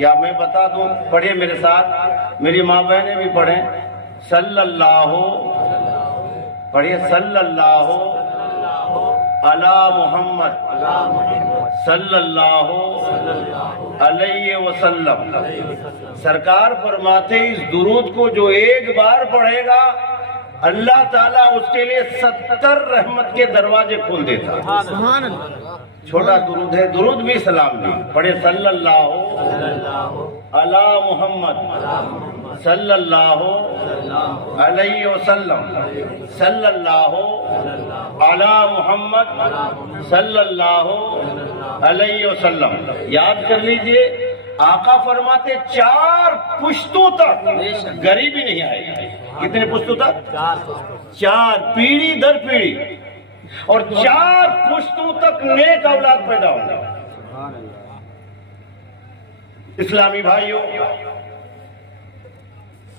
یا میں بتا دوں؟ پڑھے میرے ساتھ، میری ماں بہنیں بھی پڑھیں۔ صلی اللہ، پڑھیے صلی اللہ علی محمد صلی اللہ علیہ وسلم۔ سرکار فرماتے اس درود کو جو ایک بار پڑھے گا اللہ تعالیٰ اس کے لیے 70 رحمت کے دروازے کھول دیتا ہے۔ سبحان اللہ۔ چھوٹا درود ہے، درود بھی سلام بھی پڑھے۔ صلی اللہ علی محمد صلی اللہ علیہ وسلم، صلی اللہ علی محمد صلی اللہ علیہ وسلم۔ یاد کر لیجئے، آقا فرماتے 4 پشتوں تک غریبی نہیں آئے گی۔ کتنے پشتوں تک؟ 4 پیڑھی در پیڑھی، اور 4 پشتوں تک نیک اولاد پیدا ہوگا۔ اسلامی بھائیوں،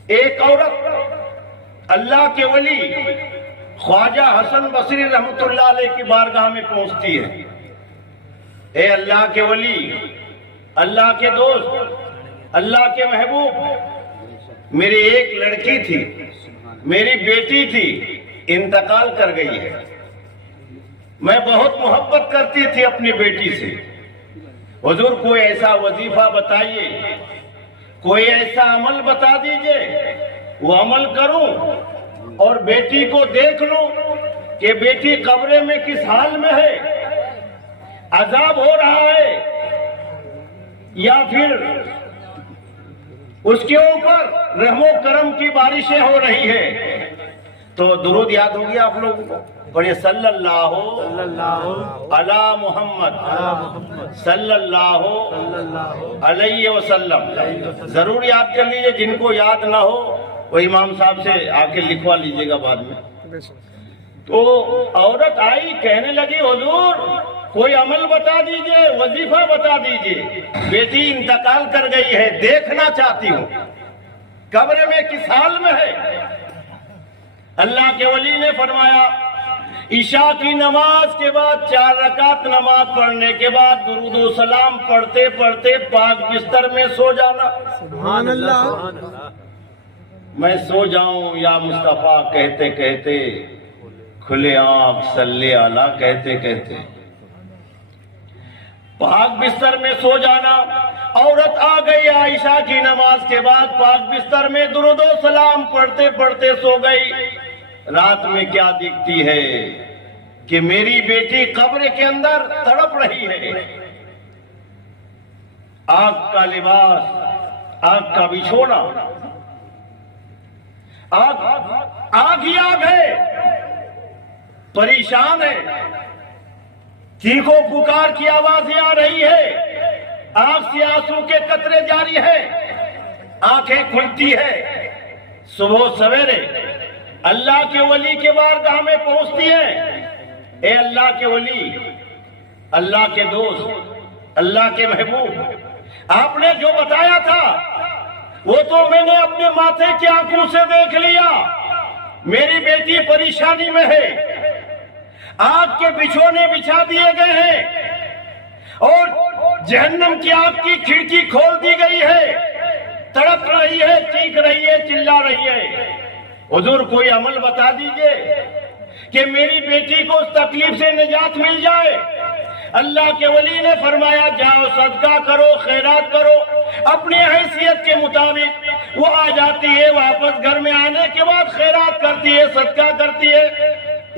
ایک عورت اللہ کے ولی خواجہ حسن بصری رحمۃ اللہ علیہ کی بارگاہ میں پہنچتی ہے۔ اے اللہ کے ولی، اللہ کے دوست، اللہ کے محبوب، میری ایک لڑکی تھی، میری بیٹی تھی، انتقال کر گئی ہے۔ میں بہت محبت کرتی تھی اپنی بیٹی سے۔ حضور کوئی ایسا وظیفہ بتائیے، کوئی ایسا عمل بتا دیجئے، وہ عمل کروں اور بیٹی کو دیکھ لوں کہ بیٹی قبر میں کس حال میں ہے، عذاب ہو رہا ہے یا پھر اس کے اوپر رحم و کرم کی بارشیں ہو رہی ہے۔ تو درود یاد ہو گیا آپ لوگوں کو؟ پڑھیں صلی اللہ علی محمد صلی اللہ علیہ وسلم۔ ضرور یاد کر لیجئے، جن کو یاد نہ ہو وہ امام صاحب سے آ کے لکھوا لیجئے گا بعد میں۔ تو عورت آئی، کہنے لگی حضور کوئی عمل بتا دیجئے، وظیفہ بتا دیجئے، بیٹی انتقال کر گئی ہے، دیکھنا چاہتی ہوں قبر میں کس حال میں ہے۔ اللہ کے ولی نے فرمایا عشاء کی نماز کے بعد 4 رکعت نماز پڑھنے کے بعد درود و سلام پڑھتے پڑھتے پاک بستر میں سو جانا۔ سبحان اللہ۔ میں سو جاؤں یا مصطفیٰ کہتے کہتے، کھلے آنکھ صلی علی کہتے کہتے پاک بستر میں سو جانا۔ عورت آ گئی عائشہ کی نماز کے بعد پاک بستر میں درود و سلام پڑھتے پڑھتے سو گئی۔ رات میں کیا دیکھتی ہے کہ میری بیٹی قبر کے اندر تڑپ رہی ہے۔ آگ کا لباس، آگ کا بچھونا، آگ ہی آگ ہے، پریشان ہے، چیخو پکار کی آوازیں آ رہی ہے، آنکھ سے آنسو کے قطرے جاری ہیں، آنکھیں کھلتی ہے۔ صبح سویرے اللہ کے ولی کے بارگاہ میں پہنچتی ہیں۔ اے اللہ کے ولی، اللہ کے دوست، اللہ کے محبوب، آپ نے جو بتایا تھا وہ تو میں نے اپنے ماتھے کی آنکھوں سے دیکھ لیا۔ میری بیٹی پریشانی میں ہے، آگ کے بچھونے بچھا دیے گئے ہیں اور جہنم کی آگ کی کھڑکی کھول دی گئی ہے، تڑپ رہی ہے، چیخ رہی ہے، چلا رہی ہے۔ حضور کوئی عمل بتا دیجئے کہ میری بیٹی کو اس تکلیف سے نجات مل جائے۔ اللہ کے ولی نے فرمایا جاؤ صدقہ کرو، خیرات کرو۔ اپنی حیثیت کے مطابق وہ آ جاتی ہے، واپس گھر میں آنے کے بعد خیرات کرتی ہے، صدقہ کرتی ہے۔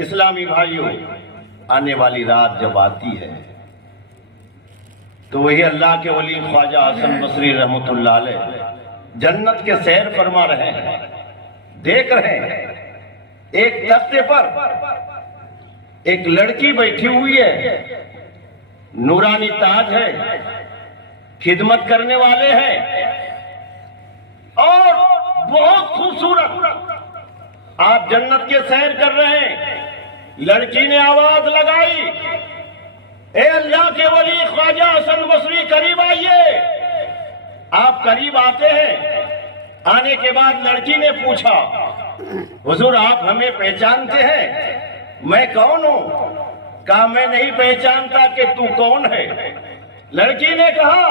اسلامی بھائیوں، آنے والی رات جب آتی ہے تو وہی اللہ کے ولی خواجہ حسن بصری رحمۃ اللہ علیہ جنت کے سیر فرما رہے ہیں، دیکھ رہے ہیں ایک تختے پر ایک لڑکی بیٹھی ہوئی ہے، نورانی تاج ہے، خدمت کرنے والے ہیں اور بہت خوبصورت۔ آپ جنت کے سیر کر رہے ہیں، لڑکی نے آواز لگائی، اے اللہ کے ولی خواجہ حسن بصری قریب آئیے۔ آپ قریب آتے ہیں، آنے کے بعد لڑکی نے پوچھا حضور آپ ہمیں پہچانتے ہیں؟ میں کون ہوں؟ کہا میں نہیں پہچانتا کہ تو کون ہے۔ لڑکی نے کہا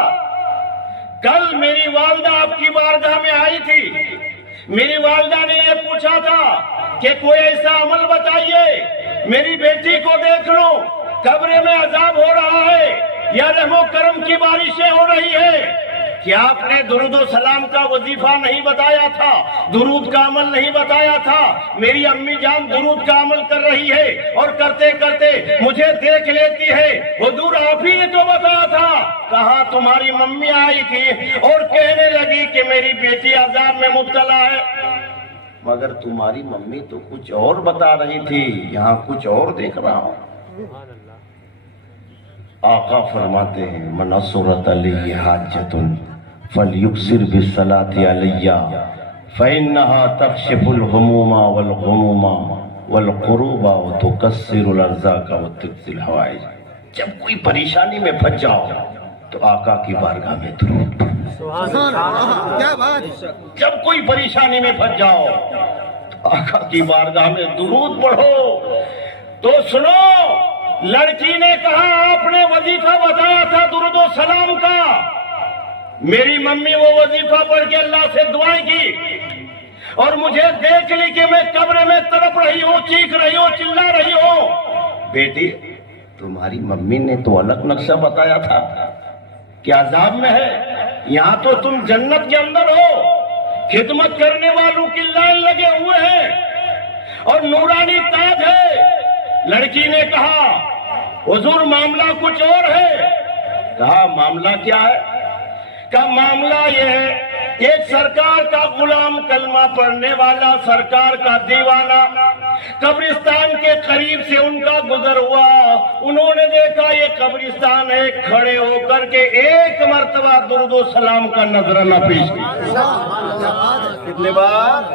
کل میری والدہ آپ کی بارگاہ میں آئی تھی. میری والدہ نے یہ پوچھا تھا کہ کوئی ایسا عمل بتائیے میری بیٹی کو دیکھ لو, قبر میں عذاب ہو رہا ہے یا رحم و کرم کی بارشیں ہو رہی ہے. کیا آپ نے درود و سلام کا وظیفہ نہیں بتایا تھا, درود کا عمل نہیں بتایا تھا؟ میری امی جان درود کا عمل کر رہی ہے اور کرتے کرتے مجھے دیکھ لیتی ہے. حضور آپ ہی نے تو بتایا تھا. کہاں تمہاری ممی آئی تھی اور کہنے لگی کہ میری بیٹی عذاب میں مبتلا ہے. مگر تمہاری ممی تو کچھ اور بتا رہی تھی, یہاں کچھ اور دیکھ رہا ہوں. آقا فرماتے ہیں من اسرت علیہ حاجۃ فلیکثر بالصلاۃ علیہ فإنها تکشف الہموم والغموم والقروب وتکسر الارزاق وتقضی الحوائج. جب کوئی پریشانی میں پھنس جاؤ تو آقا کی بارگاہ میں درود پڑھو. کیا بات. جب کوئی پریشانی میں پھنس جاؤ تو آقا کی بارگاہ میں درود پڑھو. تو سنو, لڑکی نے کہا آپ نے وظیفہ بتایا تھا درود و سلام کا. میری ممی وہ وظیفہ پڑھ کے اللہ سے دعائیں کی اور مجھے دیکھ لی کہ میں قبر میں تڑپ رہی ہوں, چیخ رہی ہوں, چلا رہی ہوں. بیٹی تمہاری ممی نے تو الگ نقشہ بتایا تھا کہ عذاب میں ہے, یہاں تو تم جنت کے اندر ہو, خدمت کرنے والوں کی لائن لگے ہوئے ہیں اور نورانی تاج ہے. لڑکی نے کہا حضور معاملہ کچھ اور ہے. کہا معاملہ کیا ہے؟ کہا معاملہ یہ ہے ایک سرکار کا غلام, کلمہ پڑھنے والا, سرکار کا دیوانہ, قبرستان کے قریب سے ان کا گزر ہوا. انہوں نے دیکھا یہ قبرستان ہے, کھڑے ہو کر کے ایک مرتبہ درود و سلام کا نذرانہ پیش کیا. کتنے بار؟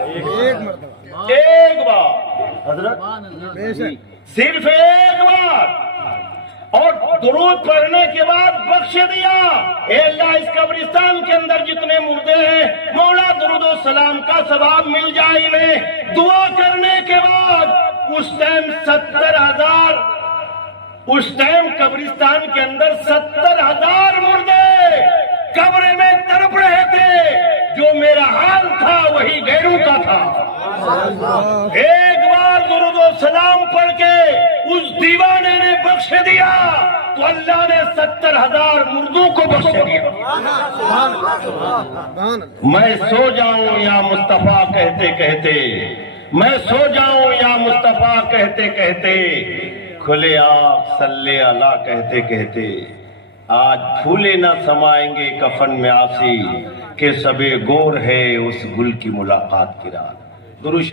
ایک بار حضرت, صرف ایک بار. اور درود پڑھنے کے بعد بخش دیا. اے اللہ اس قبرستان کے اندر جتنے مردے ہیں مولا درود و سلام کا ثواب مل جائے انہیں. دعا کرنے کے بعد اس ٹائم 70,000, اس ٹائم قبرستان کے اندر 70,000 مردے قبر میں تڑپ رہے تھے. جو میرا حال تھا وہی غیروں کا تھا. ایک بار درود و سلام پڑھ کے اس دیوانے نے بخش دیا تو اللہ نے 70,000 مردوں کو بخش دیا. میں سو جاؤں یا مصطفیٰ کہتے کہتے, میں سو جاؤں یا مصطفیٰ کہتے کہتے, کھلے آپ صلی اللہ کہتے کہتے, آج پھولے نہ سمائیں گے کفن میں آسی کہ سبے گور ہے اس گل کی ملاقات کی رات. درود